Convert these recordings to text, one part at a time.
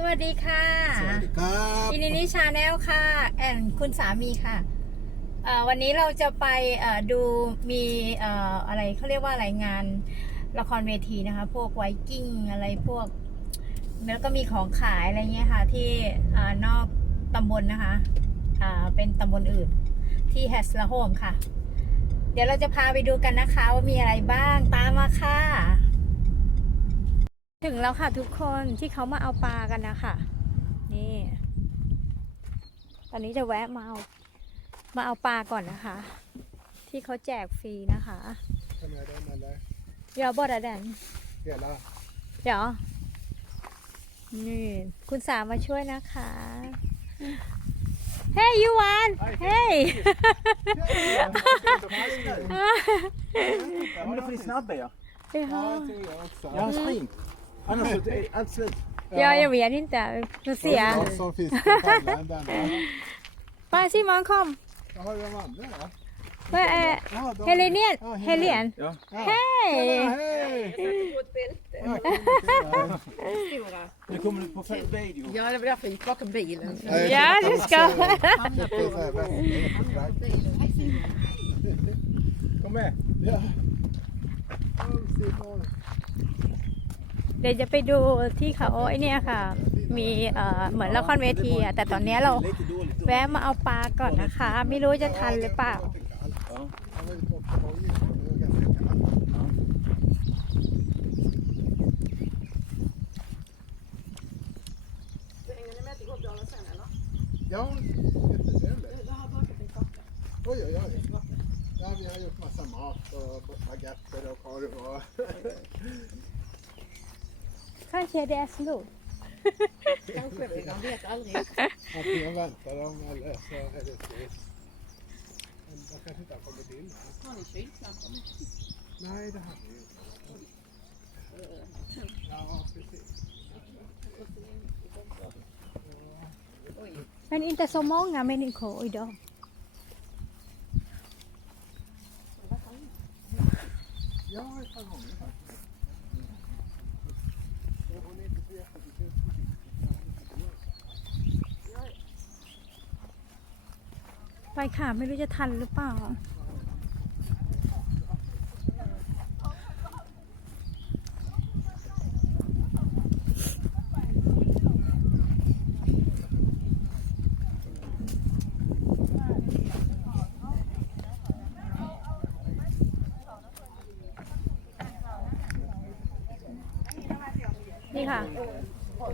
สวัสดีค่ะ สวัสดีครับอินนิชาแนลค่ะแอนคุณสามีค่ะวันนี้เราจะไปดูมีอะไรเขาเรียกว่าอะไรงาน ละครเวทีนะคะ พวกไวกิ้งอะไรพวก แล้วก็มีของขายอะไรเงี้ยค่ะ ที่นอกตำบลนนะคะ เป็นตำบลอื่น ที่แฮสลาโฮมค่ะ เดี๋ยวเราจะพาไปดูกันนะคะ ว่ามีอะไรบ้างตามมาค่ะถึงแล้วค่ะทุกคนที่เขามาเอาปลากันนะค่ะนี่ ตอนนี้จะแวะมาเอา มาเอาปลาก่อนนะคะ ที่เขาแจกฟรี นะคะทำไงได้มาได้เดียวบอดแดนเดี๋ยวละเดี๋ยวนี่คุณสามมาช่วยนะคะเฮ้ยยูวานเฮ้ย Jag vill ส a s n a b b a ร e ใช่ค่ะย n spring. Annars så är allt slut. Ja, jag vet inte. Vi får se. Jag som fisken fångar en Simon kom! Jaha, vem var det andra där. Vad Ja, de- Helene? Ja, Helen. Helen? Ja. Hej! hej! på ett bälte. Nu kommer du på video. Ja, det var därför jag gick bakom bilen. Ja, du ska... jag tyckte så Kom med. Ja. ดี๋ยวจะไปดูที่เขาไอเนี่ยค่ะมีเอ่อเหมือนละครเวทีอ่ะแต่ตอนนี้เราแวะมาเอาปลาก่อนนะคะไม่รู้จะทันหรือเปล่า j ย j ä t t e t r e v l i ย t Oj, oj, oj. Ja, vi ย a r gjort m a s s ย mat och b a g u e ย t e r och korv o ย h Kanske är det SLO. Kanske det, man vet aldrig. Antingen väntar de eller så är det slut. De kanske inte har kommit in än. Har ni kylslampa Nej, det har vi inte. Men inte så många människor idag. Ja, ett par gånger faktiskt. ไปค่ะ ไม่รู้จะทันหรือเปล่า นี่ค่ะ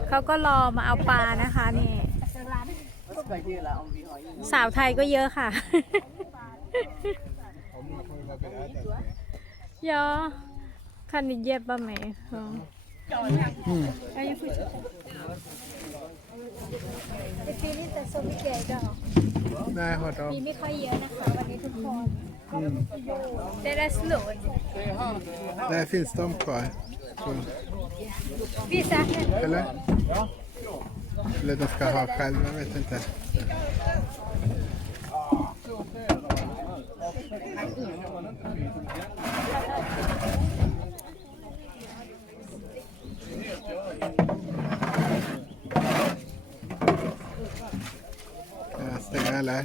เขาก็รอมาเอาปลานะคะนี่สาวไทยก็เยอะค่ะยอคันนี้เย็บบ้าไหมแต่ปีนี้แต่โซมิเกดอกได้ขอตอบมีไม่ค่อยเยอะนะคะวันนี้ทุกคนได้ได้สนุกได้ฟินสตอมคอย r ี i ซ a e เ l e r Eller de ska ha själva, jag vet inte. Stänga eller?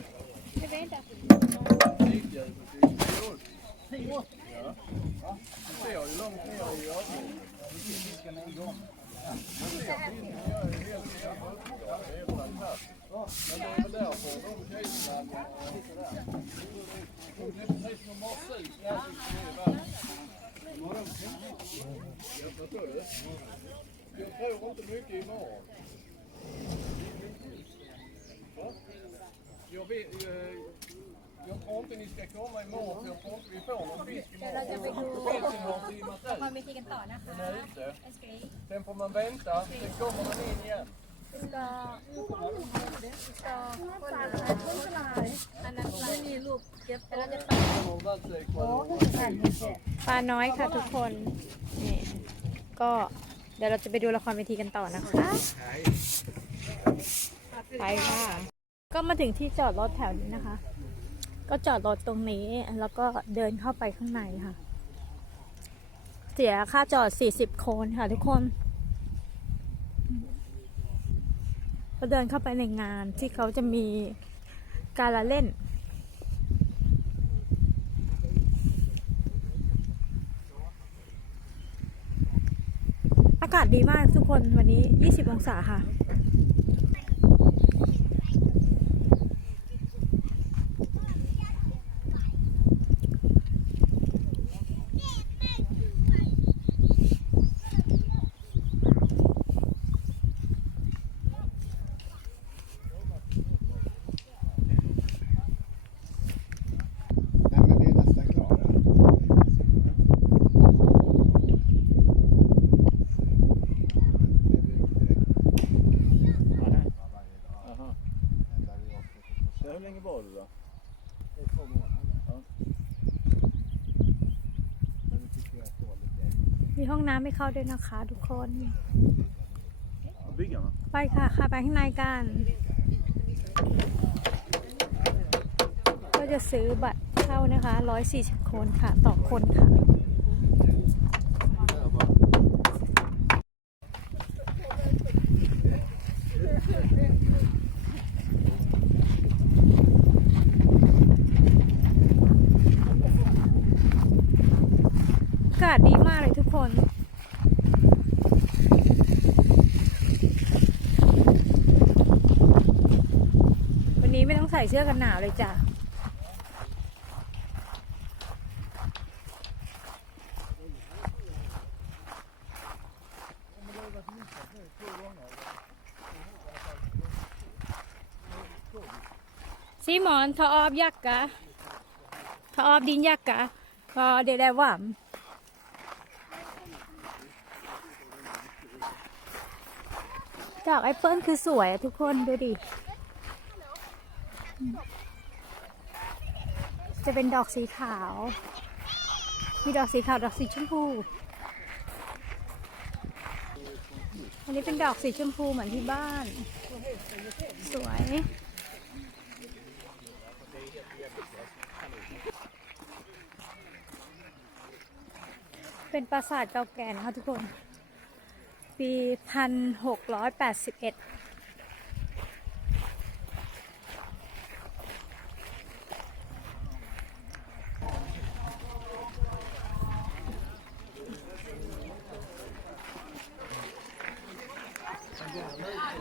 Men de är där för de krypen Det är precis som en marsvin i ansiktet på Jag tror inte mycket i Jag tror inte ni ska komma imorgon för jag tror inte vi får någon fisk imorgon. Skiten har simmat ut. Den är ute. Sen får man vänta, sen kommer den in igen. ปลาน้อยค่ะทุกคน นี่ ก็ เดี๋ยวเราจะไปดูละครเวทีกันต่อนะคะไปค่ะ ก็มาถึงที่จอดรถแถวนี้นะคะ ก็จอดรถตรงนี้ แล้วก็เดินเข้าไปข้างในค่ะ เสียค่าจอด 40 โคนค่ะทุกคนก็เดินเข้าไปในงานที่เขาจะมีการละเล่น อากาศดีมากทุกคนวันนี้ 20องศาค่ะำให้เข้าด้วยนะคะ ทุกคนไปค่ะค่ะไปข้างในกันก็จะซื้อบัตรเข้านะคะ140คนค่ะ ต่อคนค่ะเสื้อกันหนาวเลยจ้ะซีมอนทออบยักกะ ทออบดินยักกะกอเดี๋ยวได้ว่ามดอกไอเปิลคือสวยทุกคน ดูดิจะเป็นดอกสีขาว มีดอกสีขาวดอกสีชมพู อันนี้เป็นดอกสีชมพูเหมือนที่บ้าน สวย เป็นปราสาทเก่าแก่นะคะทุกคน ปี 1681คน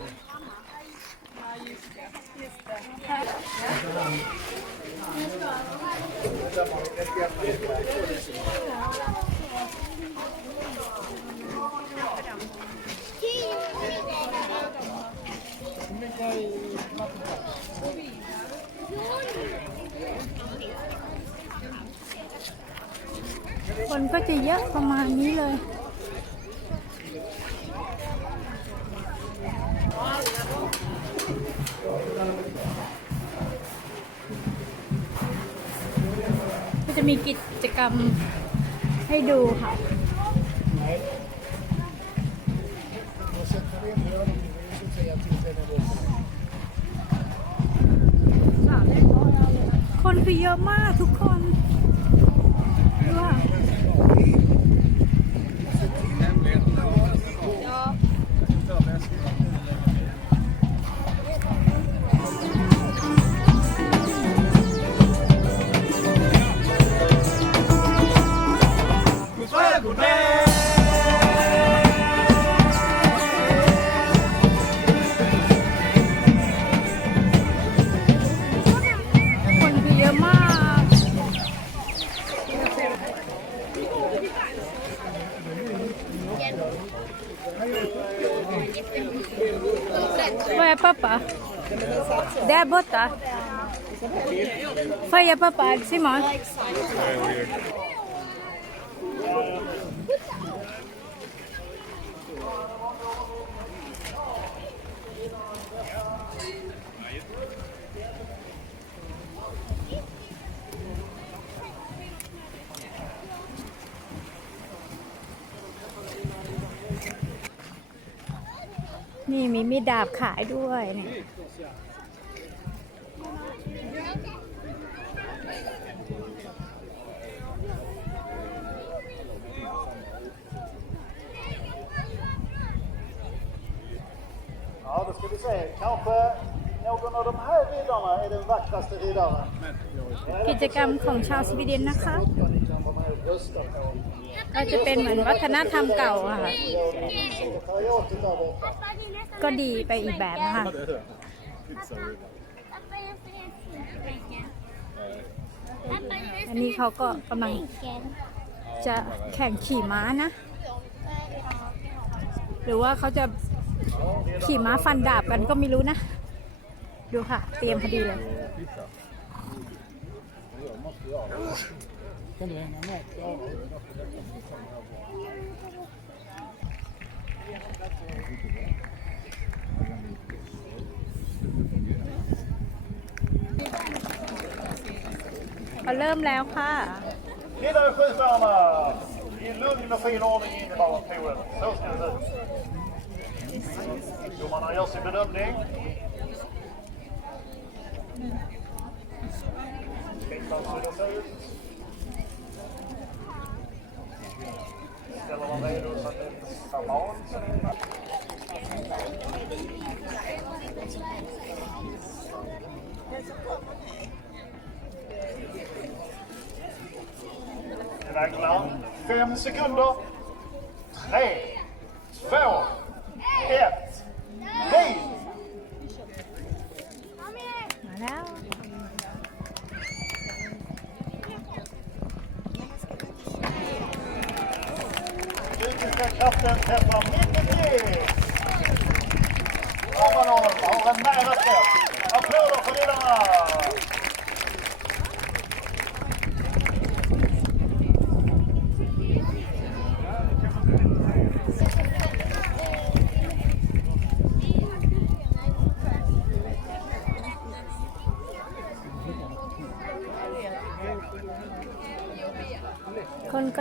ก็จะเยอะประมาณนี้เลยมีกิจกรรมให้ดูค่ะ คนคือเยอะมากทุก Fai papà. Debota. Fai papà, Simon. ดาบขายด้วยเนี่ยกิจกรรมของชาวสวีเดนนะคะก็จะเป็นเหมือนวัฒนธรรมเก่าค่ะ ก็ดีไปอีกแบบนะคะอันนี้เขาก็กำลัง จะแข่งขี่ม้านะ หรือว่าเขาจะขี่ม้าฟันดาบกันก็ไม่รู้นะ ดูค่ะเตรียมพอดีเลยเราเริ่มแล้วค่ะ Hela skitsamma! I lugn och fin ordning in i barnpoolen. Så ska det ut. Domarna gör sin bedömning. Fint alltså, det ser ut. Räknar fem sekunder. Tre, två,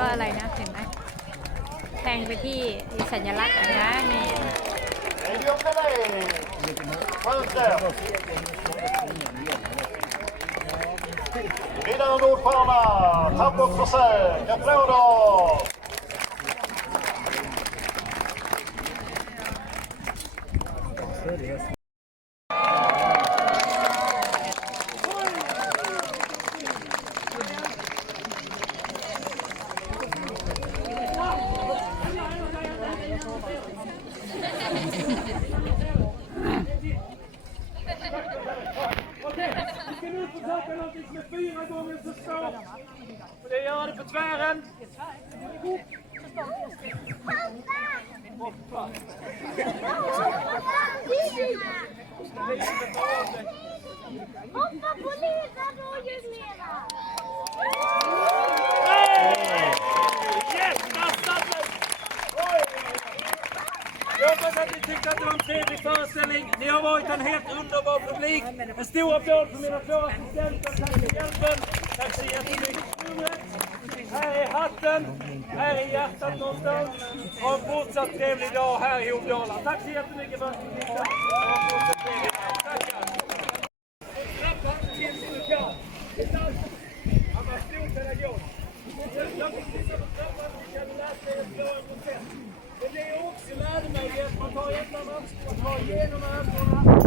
้วก็อะไรนะเห็นไหมแทงไปที่สัญลักษณ์นะนี่วินาทีฟอร์มาทับบุกเซ่ยัเลโอดอ korta. Hoppa på ledarråget mera! Yes, Jag hoppas att ni tyckte att det var en trevlig föreställning. Ni har varit en helt underbar publik. En stor applåd för mina två assistenter. Tack så jättemycket här är hatten, här är hjärtat någonstans. Ha en fortsatt trevlig dag här i Hovdala. Tack så jättemycket för att ni tittade. Tackar! Trappan tills du kan. Han var stor pedagog. Jag fick titta på trappan tills jag lärde mig att en procent. det jag också lärde mig att man tar ändar man, man tar igenom armarna.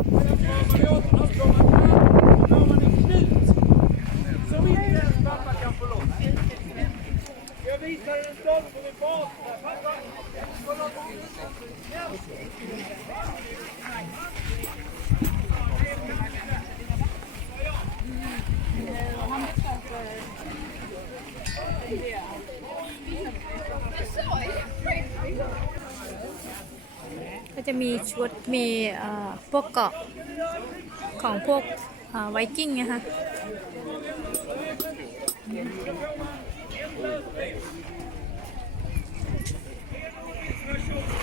ุธมีพวกเกาะของพวกไวกิ้งนะคะ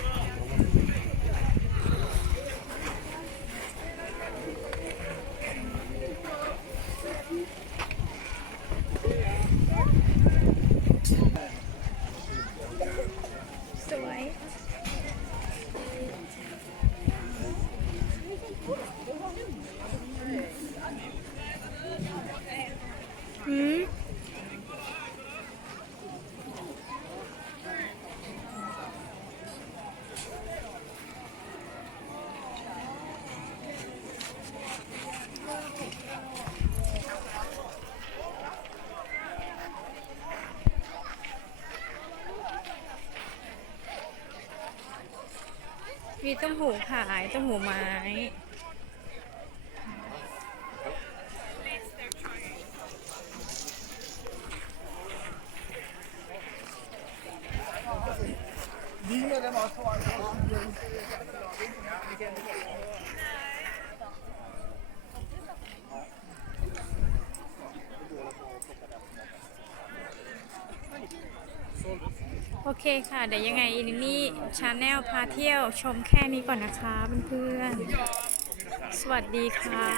หูขายเะหูไม้โอเคค่ะ เดี๋ยวยังไงนินนี่ชาแนลพาเที่ยวชมแค่นี้ก่อนนะคะเพื่อนๆ สวัสดีค่ะ